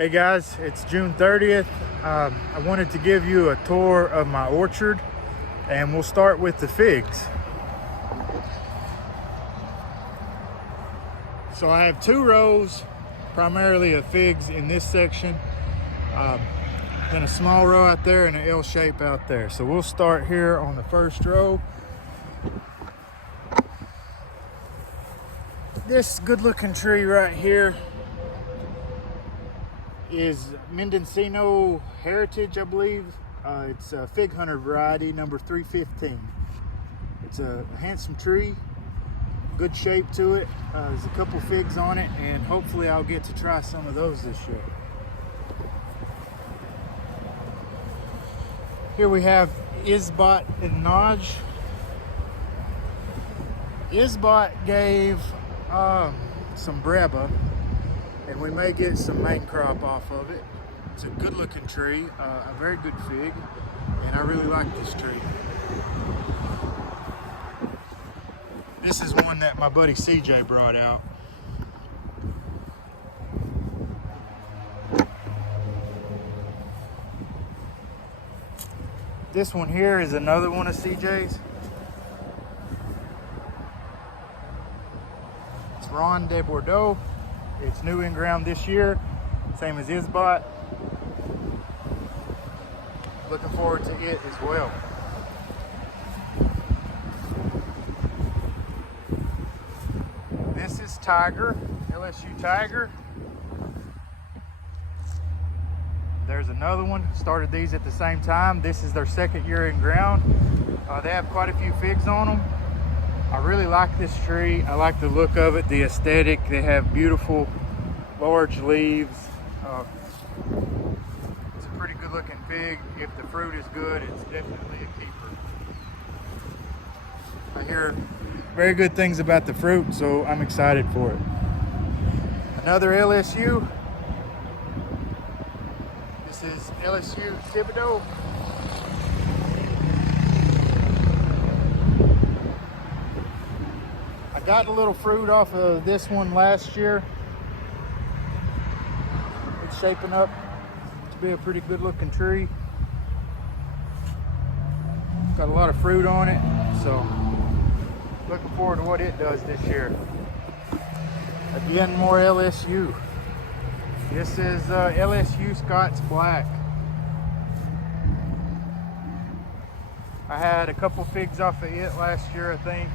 Hey guys, it's June 30th. I wanted to give you a tour of my orchard, and we'll start with the figs. So I have two rows primarily of figs in this section, then a small row out there and an L shape out there. So we'll start here on the first row. This good looking tree right here is Mendencino Heritage, I believe. It's a fig hunter variety, number 315. It's a handsome tree, good shape to it. There's a couple figs on it, and hopefully I'll get to try some of those this year. Here we have Izbot and Naj. Izbot gave some Breba, and we may get some main crop off of it. It's a good looking tree, a very good fig, and I really like this tree. This is one that my buddy CJ brought out. This one here is another one of CJ's. It's Ron de Bordeaux. It's new in ground this year, same as Izbot. Looking forward to it as well. This is Tiger, LSU Tiger. There's another one, started these at the same time. This is their second year in ground. They have quite a few figs on them. I really like this tree. I like the look of it, the aesthetic. They have beautiful large leaves. It's a pretty good looking fig. If the fruit is good, it's definitely a keeper. I hear very good things about the fruit, so I'm excited for it. Another LSU. This is LSU Thibodeau. I got a little fruit off of this one last year. It's shaping up to be a pretty good looking tree. Got a lot of fruit on it, so looking forward to what it does this year. Again, more LSU. This is LSU Scott's Black. I had a couple figs off of it last year, I think.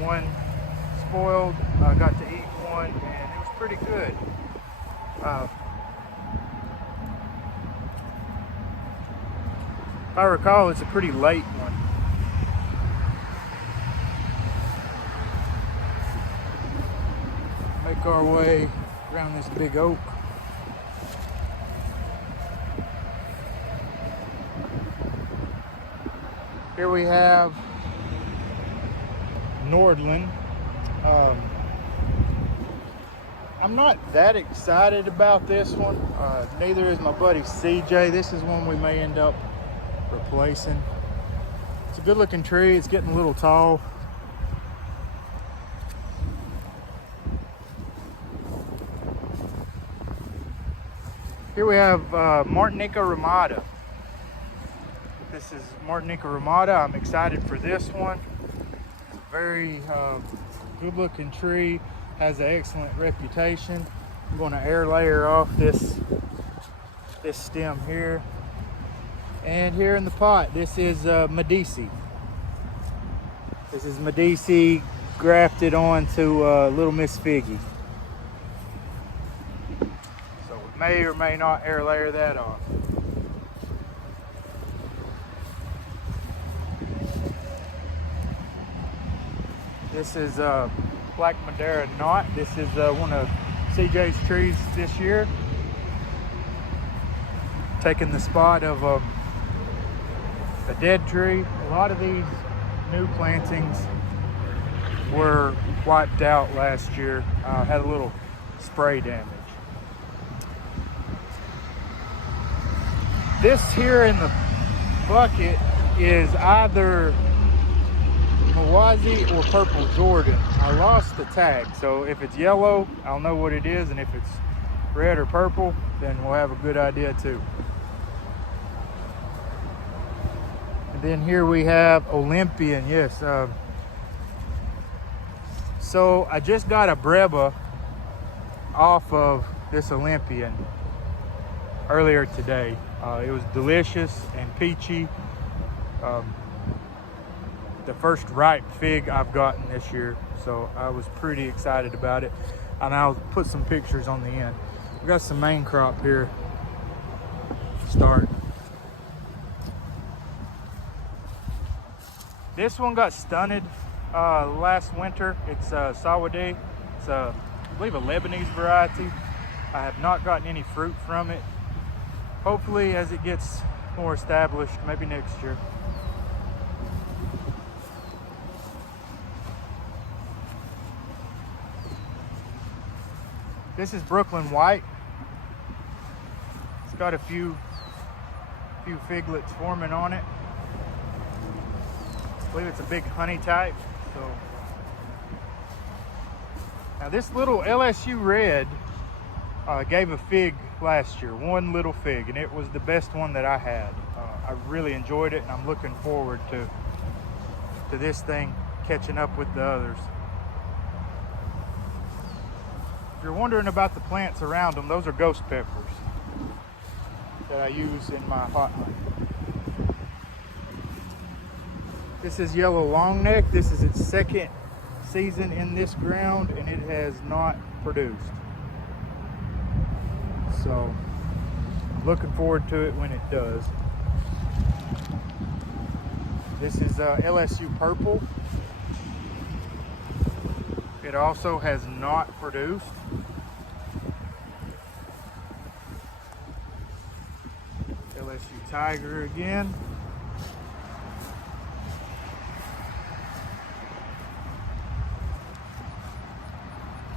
One spoiled, got to eat one, and it was pretty good. If I recall, it's a pretty late one. Make our way around this big oak. Here we have Nordland. I'm not that excited about this one. Neither is my buddy CJ. This is one we may end up replacing. It's a good looking tree. It's getting a little tall. Here we have Martinica Ramada. This is Martinica Ramada. I'm excited for this one. Very good looking tree, has an excellent reputation. I'm going to air layer off this stem here. And here in the pot, this is Medici. This is Medici grafted onto Little Miss Figgy. So we may or may not air layer that off. This is Black Madera knot. This is one of CJ's trees this year. Taking the spot of a dead tree. A lot of these new plantings were wiped out last year. Had a little spray damage. This here in the bucket is either Mawazi or Purple Jordan. I lost the tag, so if it's yellow, I'll know what it is, and if it's red or purple, then we'll have a good idea too. And then here we have Olympian, yes. So I just got a breva off of this Olympian earlier today. It was delicious and peachy. The first ripe fig I've gotten this year, so I was pretty excited about it. And I'll put some pictures on the end. We got some main crop here to start. This one got stunted last winter. It's Sawadee. It's I believe a Lebanese variety. I have not gotten any fruit from it. Hopefully as it gets more established, maybe next year. This is Brooklyn White. It's got a few figlets forming on it. I believe it's a big honey type. So now this little LSU Red gave a fig last year, one little fig, and it was the best one that I had. I really enjoyed it, and I'm looking forward to this thing catching up with the others. If you're wondering about the plants around them, those are ghost peppers that I use in my hotline. This is yellow longneck. This is its second season in this ground, and it has not produced. So I'm looking forward to it when it does. This is Lsu Purple. It also has not produced. Lsu Tiger again.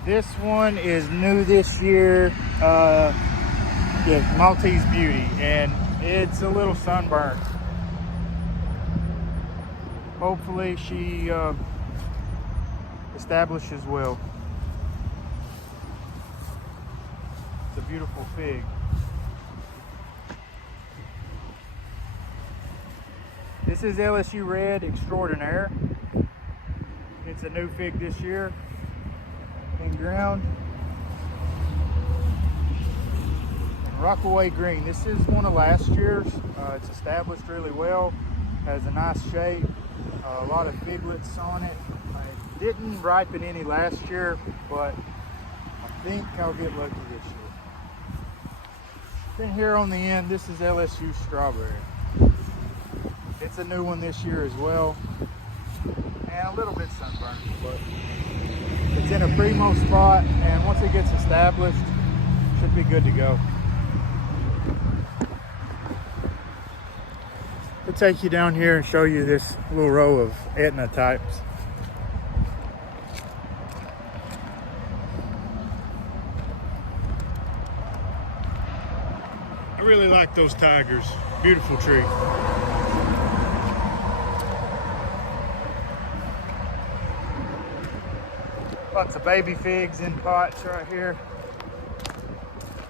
This one is new this year. Yeah, Maltese Beauty, and it's a little sunburned. Hopefully she establishes well. It's a beautiful fig. This is Lsu Red Extraordinaire. It's a new fig this year in ground. And Rockaway Green. This is one of last year's. It's established really well. Has a nice shape. A lot of figlets on it. I didn't ripen any last year, but I think I'll get lucky this year. Then here on the end, this is Lsu Strawberry. It's a new one this year as well, and a little bit sunburned, but it's in a primo spot, and once it gets established, should be good to go. I'll take you down here and show you this little row of Etna types. I really like those tigers. Beautiful tree. Lots of baby figs in pots right here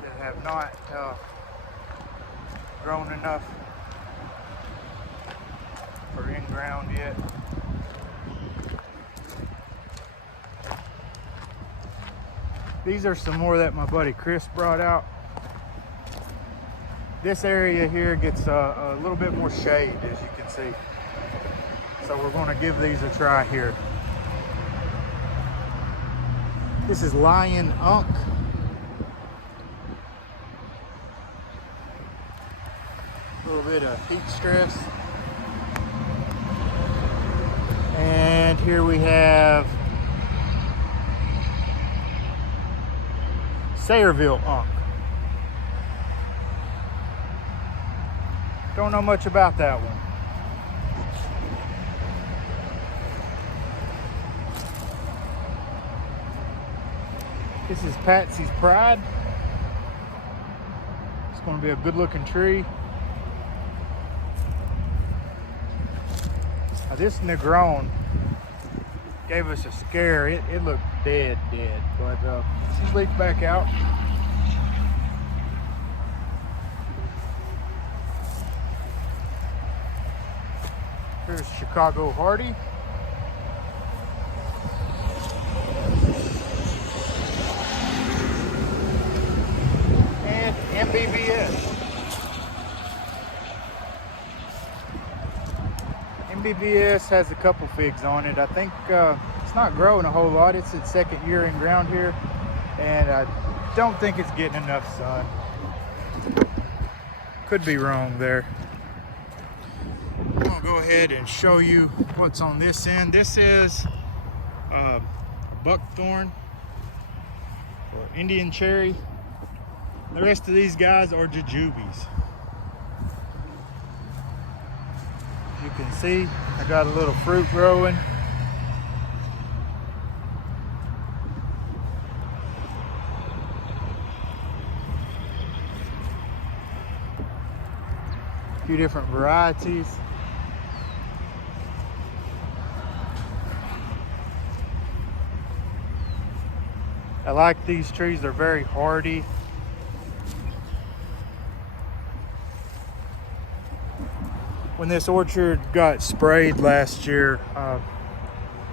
that have not grown enough for in ground yet. These are some more that my buddy Chris brought out. This area here gets a little bit more shade, as you can see. So we're going to give these a try here. This is Lion Unk. A little bit of heat stress. And here we have Sayreville Unk. Don't know much about that one. This is Patsy's Pride. It's going to be a good looking tree. Now this Negron gave us a scare. It looked dead, but she's leaked back out. Here's Chicago Hardy. And MBBS. MBBS has a couple figs on it. I think it's not growing a whole lot. It's its second year in ground here, and I don't think it's getting enough sun. Could be wrong there. I'm gonna go ahead and show you what's on this end. This is a buckthorn or Indian cherry. The rest of these guys are jujubes. As you can see, I got a little fruit growing. A few different varieties. I like these trees, they're very hardy. When this orchard got sprayed last year,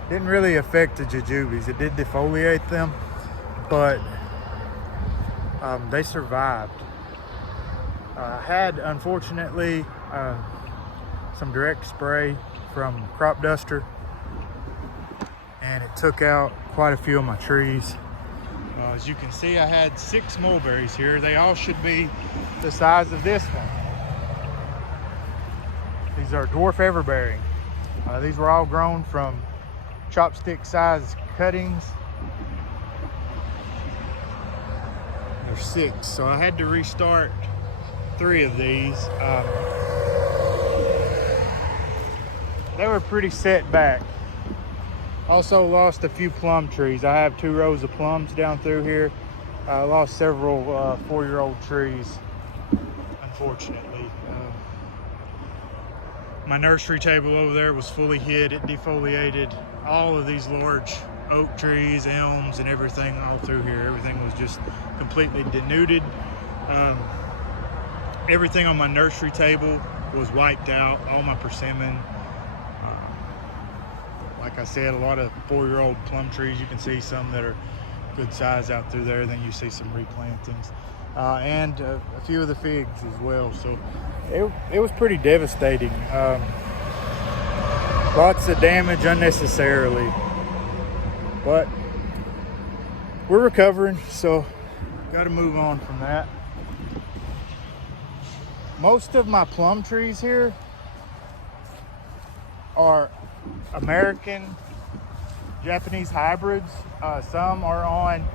didn't really affect the jujubes. It did defoliate them, but they survived. I had, unfortunately, some direct spray from crop duster, and it took out quite a few of my trees. As you can see, I had 6 mulberries here. They all should be the size of this one. These are dwarf everbearing. These were all grown from chopstick size cuttings. There's 6, so I had to restart 3 of these. They were pretty set back. Also lost a few plum trees. I have 2 rows of plums down through here. I lost several 4-year-old trees, unfortunately. My nursery table over there was fully hid. It defoliated all of these large oak trees, elms, and everything all through here. Everything was just completely denuded. Everything on my nursery table was wiped out, all my persimmon. Like I said, a lot of 4-year-old plum trees. You can see some that are good size out through there. Then you see some replantings. And a few of the figs as well. So it was pretty devastating. Lots of damage unnecessarily. But we're recovering, so got to move on from that. Most of my plum trees here are American Japanese hybrids. Some are on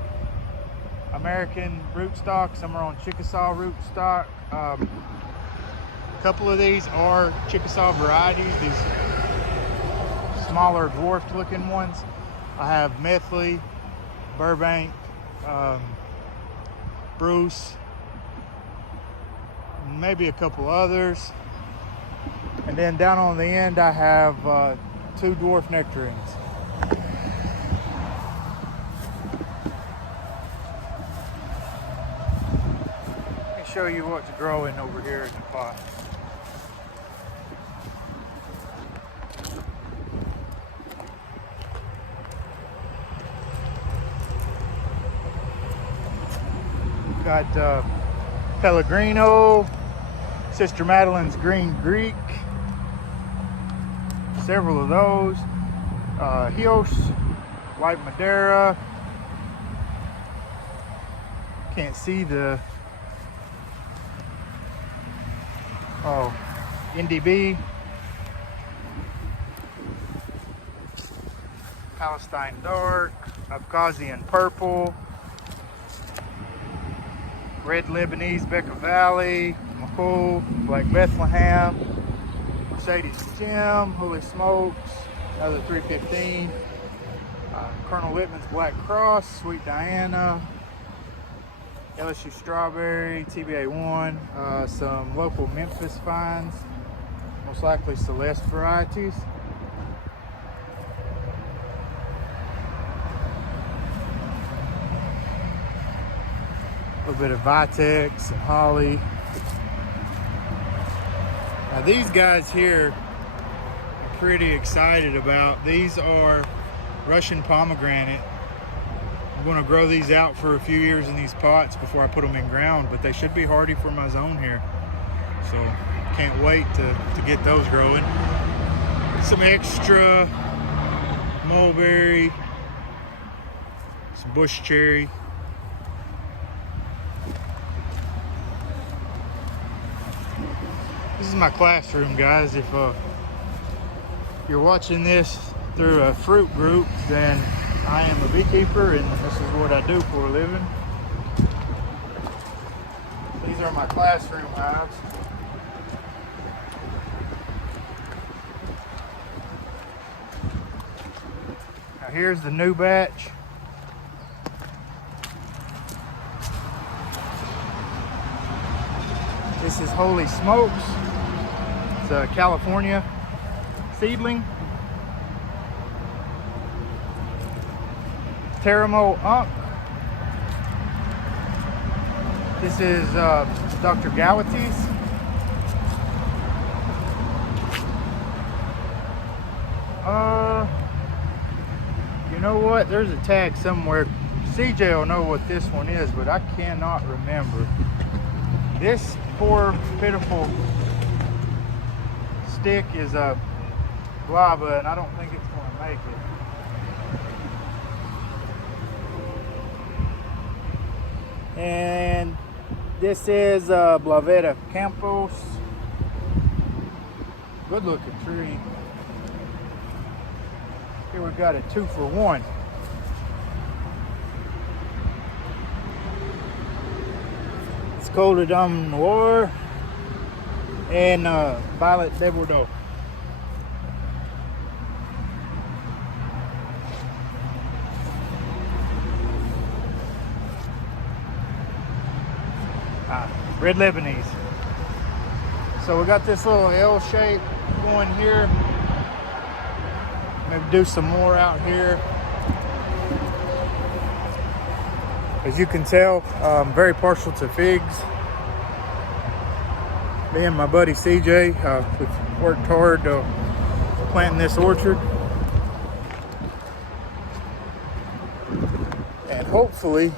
American rootstock, some are on Chickasaw rootstock. A couple of these are Chickasaw varieties, these smaller dwarfed looking ones. I have Methley, Burbank, Bruce, maybe a couple others. And then down on the end I have 2 dwarf nectarines. Let me show you what's growing over here in the pot. Got Pellegrino, Sister Madeline's Green Greek, several of those, Hios, White Madera. Can't see the, NDB, Palestine Dark, Abkhazian Purple, Red Lebanese Becca Valley, McCool, Black Bethlehem, Mercedes Tim, Holy Smokes, another 315, Colonel Littman's Black Cross, Sweet Diana, LSU Strawberry, TBA1, some local Memphis finds, most likely Celeste varieties. A little bit of Vitex and Holly. Now these guys here, pretty excited about. These are Russian pomegranate. I'm going to grow these out for a few years in these pots before I put them in ground, but they should be hardy for my zone here. So can't wait to get those growing. Some extra mulberry, some bush cherry. This is my classroom, guys. If you're watching this through a fruit group, then I am a beekeeper and this is what I do for a living. These are my classroom hives. Now here's the new batch. This is Holy Smokes. It's a California seedling. Teramo Unk. This is Dr. Gawatis. You know what? There's a tag somewhere. CJ will know what this one is, but I cannot remember. This poor, pitiful stick is a guava, and I don't think it's going to make it. And this is Blaveta Campos. Good looking tree. Here we got a 2-for-1. It's Col Dame Noir and Violet de Bordeaux. Red Lebanese. So we got this little L shape going here. Maybe do some more out here. As you can tell, I'm very partial to figs. Me and my buddy CJ, we've worked hard planting this orchard. And hopefully,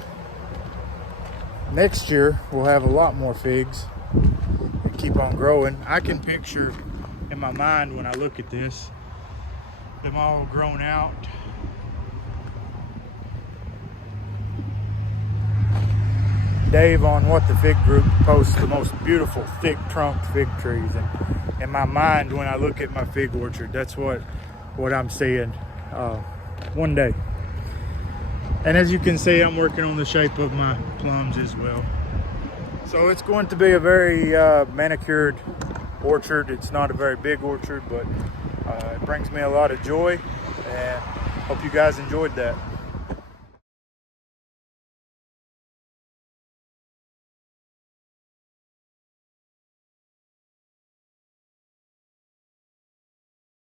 next year we'll have a lot more figs and keep on growing. I can picture in my mind when I look at this, them all grown out. Dave on What the Fig Group posts the most beautiful thick trunk fig trees, and in my mind when I look at my fig orchard, that's what I'm seeing one day. And as you can see, I'm working on the shape of my plums as well. So it's going to be a very manicured orchard. It's not a very big orchard, but it brings me a lot of joy, and hope you guys enjoyed that.